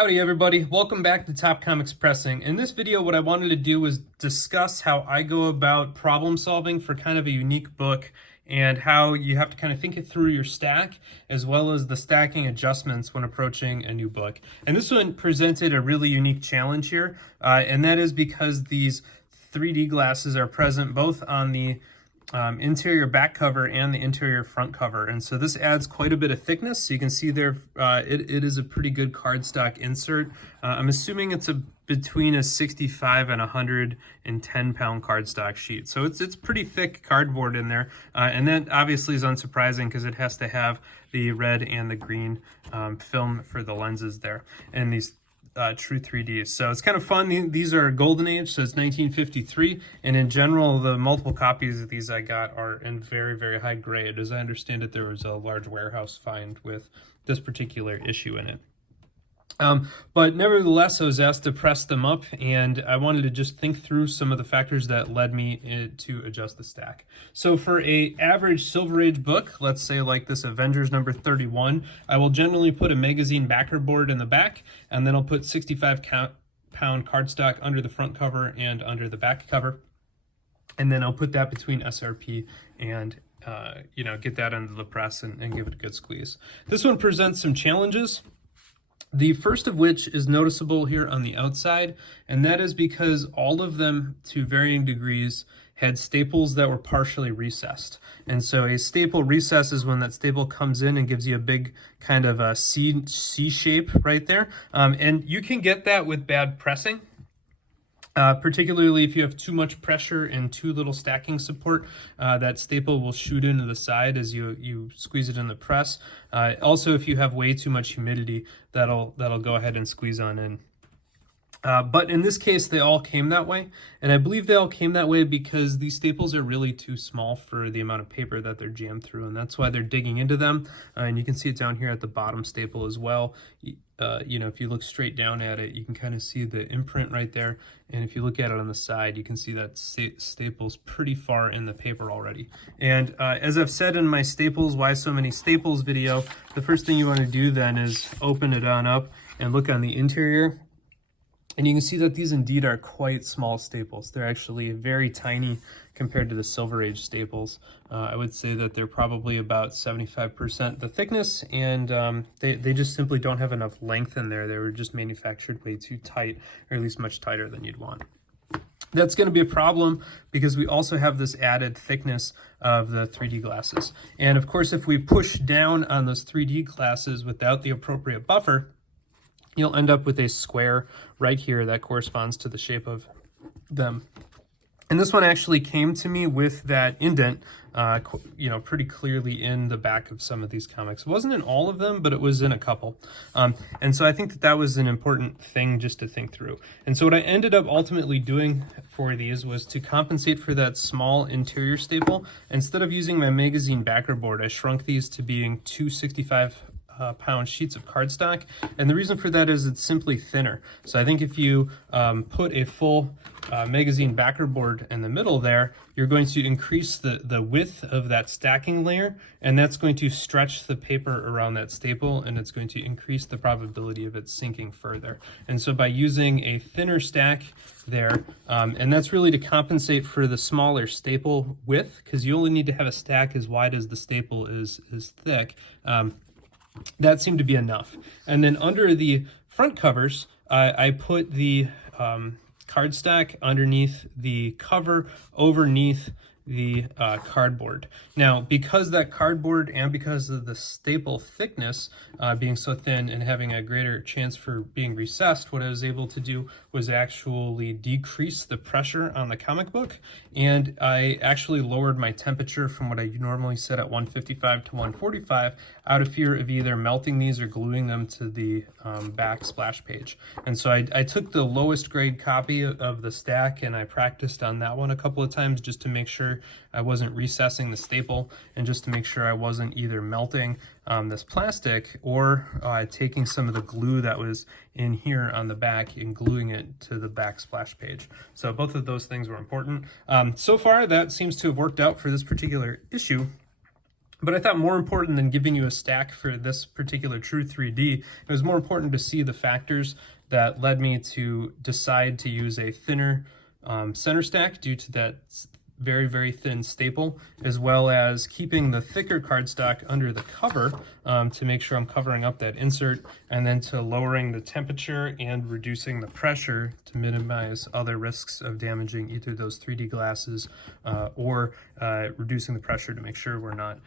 Howdy everybody, welcome back to Top Comics Pressing. In this video what I wanted to do was discuss how I go about problem solving for kind of a unique book and how you have to kind of think it through your stack as well as the stacking adjustments when approaching a new book. And this one presented a really unique challenge here, and that is because these 3D glasses are present both on the interior back cover and the interior front cover, and so this adds quite a bit of thickness. So you can see there it is a pretty good cardstock insert. I'm assuming it's between a 65 and 110 pound cardstock sheet, so it's pretty thick cardboard in there, and that obviously is unsurprising because it has to have the red and the green film for the lenses there, and these true 3Ds. So it's kind of fun. These are Golden Age, so it's 1953, and in general the multiple copies of these I got are in very, very high grade. As I understand it, there was a large warehouse find with this particular issue in it. But nevertheless, I was asked to press them up, and I wanted to just think through some of the factors that led me to adjust the stack. So for a average Silver Age book, let's say like this Avengers number 31, I will generally put a magazine backer board in the back, and then I'll put 65 pound cardstock under the front cover and under the back cover. And then I'll put that between SRP and get that under the press and give it a good squeeze. This one presents some challenges. The first of which is noticeable here on the outside, and that is because all of them, to varying degrees, had staples that were partially recessed. And so a staple recess is when that staple comes in and gives you a big kind of a C shape right there. And you can get that with bad pressing. Particularly if you have too much pressure and too little stacking support, that staple will shoot into the side as you squeeze it in the press. Also, if you have way too much humidity, that'll go ahead and squeeze on in. But in this case, they all came that way, and I believe they all came that way because these staples are really too small for the amount of paper that they're jammed through, and that's why they're digging into them. And you can see it down here at the bottom staple as well. If you look straight down at it, you can kind of see the imprint right there, and if you look at it on the side, you can see that staple's pretty far in the paper already. And as I've said in my staples, why so many staples video, the first thing you want to do then is open it on up and look on the interior. And you can see that these indeed are quite small staples. They're actually very tiny compared to the Silver Age staples. I would say that they're probably about 75% the thickness, and they just simply don't have enough length in there. They were just manufactured way too tight, or at least much tighter than you'd want. That's going to be a problem because we also have this added thickness of the 3D glasses. And of course, if we push down on those 3D glasses without the appropriate buffer, you'll end up with a square right here that corresponds to the shape of them. And this one actually came to me with that indent, pretty clearly in the back of some of these comics. It wasn't in all of them, but it was in a couple. And so I think that was an important thing just to think through. And so what I ended up ultimately doing for these was to compensate for that small interior staple. Instead of using my magazine backer board, I shrunk these to being 265 pound sheets of cardstock, and the reason for that is it's simply thinner. So I think if you put a full magazine backer board in the middle there, you're going to increase the width of that stacking layer, and that's going to stretch the paper around that staple, and it's going to increase the probability of it sinking further. And so by using a thinner stack there, and that's really to compensate for the smaller staple width, because you only need to have a stack as wide as the staple is thick. That seemed to be enough. And then under the front covers, I put the cardstock underneath the cover, underneath the cardboard. Now, because that cardboard and because of the staple thickness being so thin and having a greater chance for being recessed, what I was able to do was actually decrease the pressure on the comic book, and I actually lowered my temperature from what I normally set at 155 to 145 out of fear of either melting these or gluing them to the back splash page. And so I took the lowest grade copy of the stack and I practiced on that one a couple of times just to make sure I wasn't recessing the staple and just to make sure I wasn't either melting this plastic or taking some of the glue that was in here on the back and gluing it to the back splash page. So both of those things were important. So far, that seems to have worked out for this particular issue. But I thought more important than giving you a stack for this particular True 3D, it was more important to see the factors that led me to decide to use a thinner center stack due to that very, very thin staple, as well as keeping the thicker cardstock under the cover to make sure I'm covering up that insert, and then to lowering the temperature and reducing the pressure to minimize other risks of damaging either those 3D glasses or reducing the pressure to make sure we're not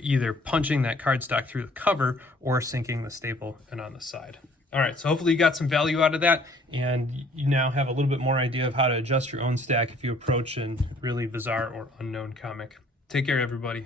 either punching that cardstock through the cover or sinking the staple in on the side. All right, so hopefully you got some value out of that, and you now have a little bit more idea of how to adjust your own stack if you approach a really bizarre or unknown comic. Take care, everybody.